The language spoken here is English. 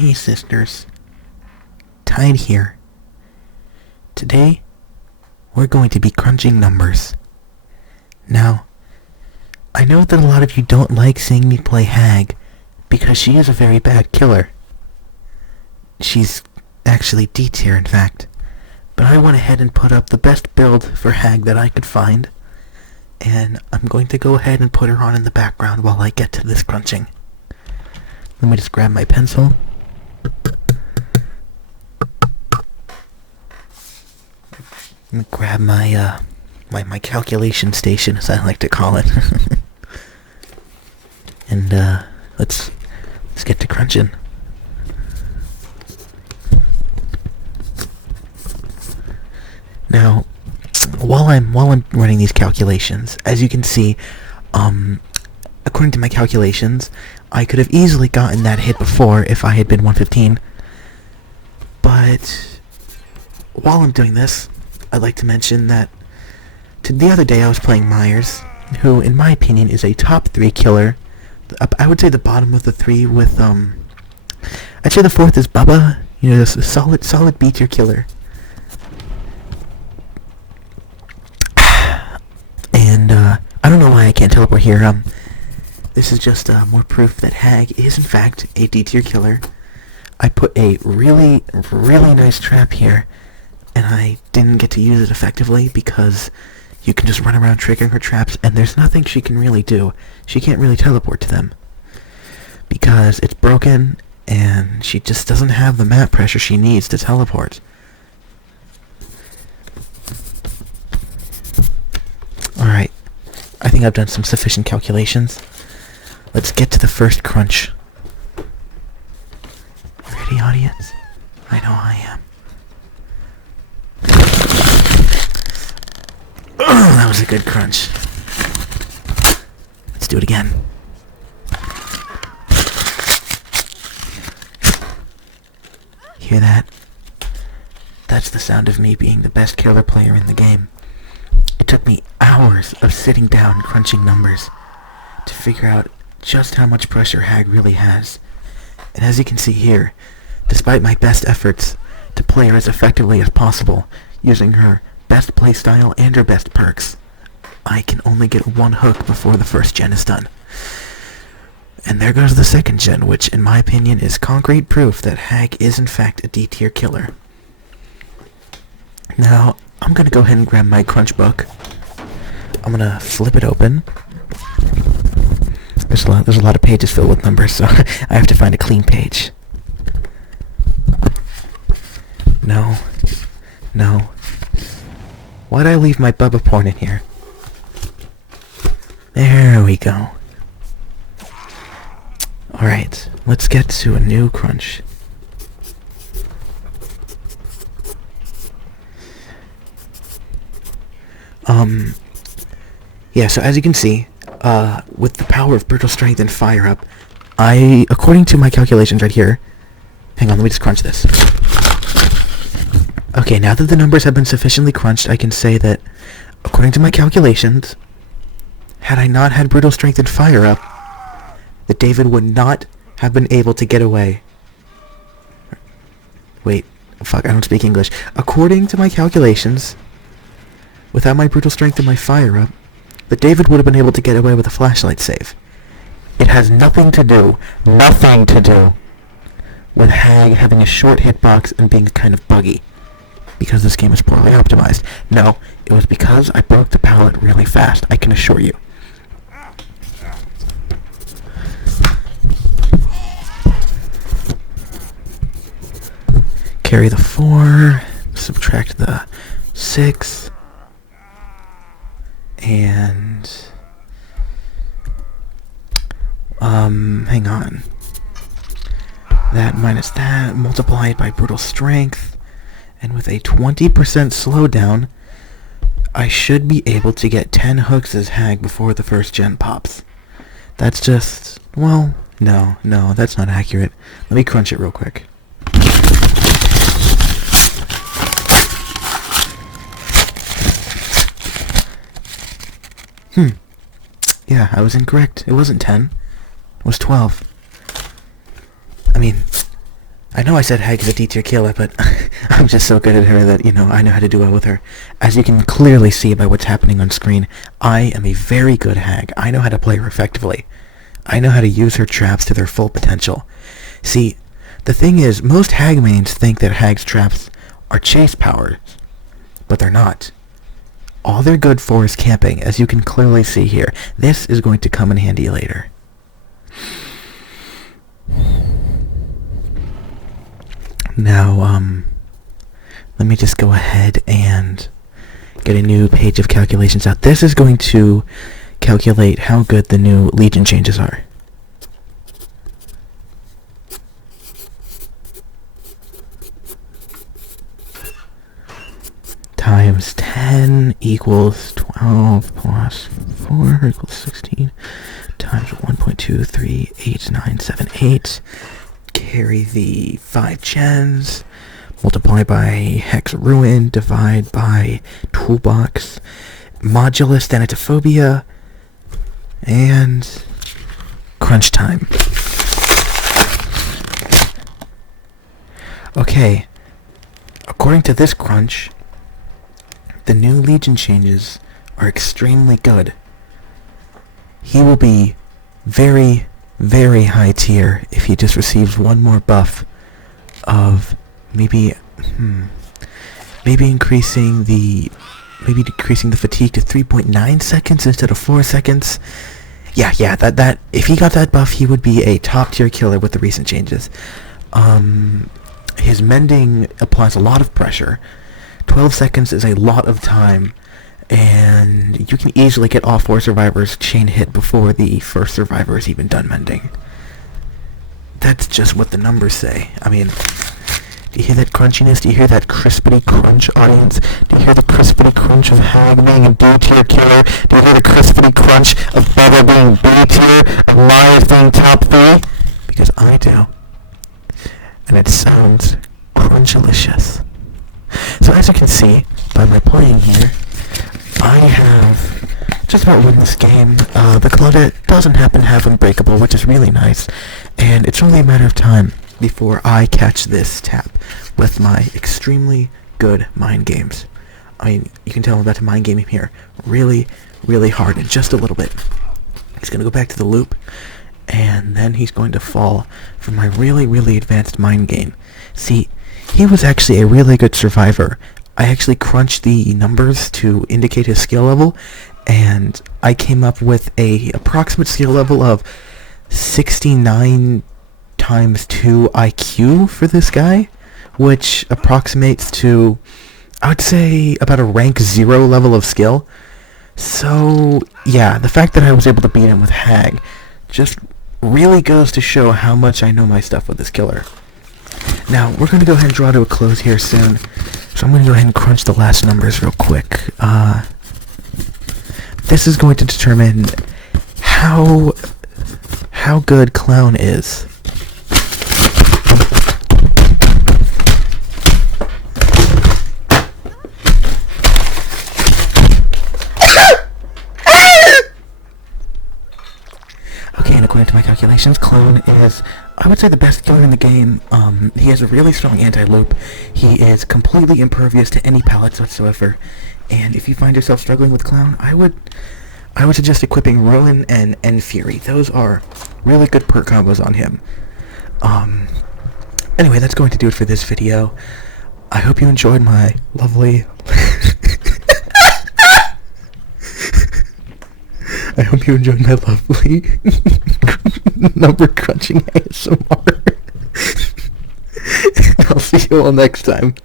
Hey sisters, Tide here. Today, we're going to be crunching numbers. Now, I know that a lot of you don't like seeing me play Hag, because she is a very bad killer. She's actually D tier, in fact. But I went ahead and put up the best build for Hag that I could find, and I'm going to go ahead and put her on in the background while I get to this crunching. Let me just grab my pencil. Let me grab my my calculation station, as I like to call it. And let's get to crunching. Now, while I'm running these calculations, as you can see, according to my calculations, I could have easily gotten that hit before if I had been 115. But while I'm doing this, I'd like to mention that the other day I was playing Myers, who, in my opinion, is a top 3 killer. I would say the bottom of the 3 with, I'd say the 4th is Bubba, this solid B tier killer. And, I don't know why I can't teleport here. This is just, more proof that Hag is, in fact, a D tier killer. I put a really, really nice trap here, and I didn't get to use it effectively because you can just run around triggering her traps, and there's nothing she can really do. She can't really teleport to them because it's broken, and she just doesn't have the map pressure she needs to teleport. Alright, I think I've done some sufficient calculations. Let's get to the first crunch. Ready, audience? I know I am. That was a good crunch. Let's do it again. Hear that? That's the sound of me being the best killer player in the game. It took me hours of sitting down crunching numbers to figure out just how much pressure Hag really has. And as you can see here, despite my best efforts to play her as effectively as possible, using her best playstyle and her best perks, I can only get one hook before the first gen is done. And there goes the second gen, which in my opinion is concrete proof that Hag is in fact a D tier killer. Now, I'm gonna go ahead and grab my crunch book. I'm gonna flip it open. There's a lot of pages filled with numbers, so I have to find a clean page. No. Why'd I leave my Bubba porn in here? There we go. Alright, let's get to a new crunch. Yeah, so as you can see, with the power of Brutal Strength and Fire Up, according to my calculations right here, hang on, let me just crunch this. Okay, now that the numbers have been sufficiently crunched, I can say that, according to my calculations, had I not had Brutal Strength and Fire Up, that David would not have been able to get away. Wait, fuck, I don't speak English. According to my calculations, without my Brutal Strength and my Fire Up, that David would have been able to get away with a flashlight save. It has nothing to do with Hag having a short hitbox and being kind of buggy, because this game is poorly optimized. No, it was because I broke the pallet really fast, I can assure you. Carry the 4, subtract the 6, and hang on. That minus that, multiplied by Brutal Strength, and with a 20% slowdown, I should be able to get 10 hooks as Hag before the first gen pops. That's just, well, no, that's not accurate. Let me crunch it real quick. Yeah, I was incorrect. It wasn't 10. It was 12. I mean, I know I said Hag is a D-tier killer, but I'm just so good at her that, I know how to do well with her. As you can clearly see by what's happening on screen, I am a very good Hag. I know how to play her effectively. I know how to use her traps to their full potential. See, the thing is, most Hag mains think that Hag's traps are chase powers, but they're not. All they're good for is camping, as you can clearly see here. This is going to come in handy later. Now, let me just go ahead and get a new page of calculations out. This is going to calculate how good the new Legion changes are. Times 10 equals 12 plus 4 equals 16 times 1.23898. Carry the 5 gens, multiply by Hex Ruin, divide by Toolbox, Modulus Thanatophobia, and crunch time. Okay, according to this crunch, the new Legion changes are extremely good. He will be very, very high tier if he just receives one more buff of maybe decreasing the fatigue to 3.9 seconds instead of 4 seconds. Yeah, that if he got that buff, he would be a top tier killer with the recent changes. His mending applies a lot of pressure. 12 seconds is a lot of time, and you can easily get all 4 survivors chain hit before the first survivor is even done mending. That's just what the numbers say. I mean, do you hear that crunchiness? Do you hear that crispity crunch, audience? Do you hear the crispity crunch of Hag being a D-tier killer? Do you hear the crispity crunch of Bella being B-tier, of Myers being top 3? Because I do. And it sounds crunchlicious. So as you can see by my playing here, I have just about won this game. The Claudette doesn't happen to have Unbreakable, which is really nice, and it's only a matter of time before I catch this tap with my extremely good mind games. I mean, you can tell I'm about to mind game him here really, really hard in just a little bit. He's going to go back to the loop, and then he's going to fall for my really, really advanced mind game. See, he was actually a really good survivor. I actually crunched the numbers to indicate his skill level, and I came up with a approximate skill level of 69 times 2 IQ for this guy, which approximates to, I would say, about a rank 0 level of skill. So, yeah, the fact that I was able to beat him with Hag just really goes to show how much I know my stuff with this killer. Now, we're going to go ahead and draw to a close here soon, so I'm going to go ahead and crunch the last numbers real quick. This is going to determine how good Clown is. Okay, and according to my calculations, Clone is, I would say, the best killer in the game. He has a really strong anti-loop. He is completely impervious to any pallets whatsoever. And if you find yourself struggling with Clown, I would suggest equipping Ruin and Fury. Those are really good perk combos on him. Anyway, that's going to do it for this video. I hope you enjoyed my lovely... I hope you enjoyed my lovely number crunching ASMR. I'll see you all next time.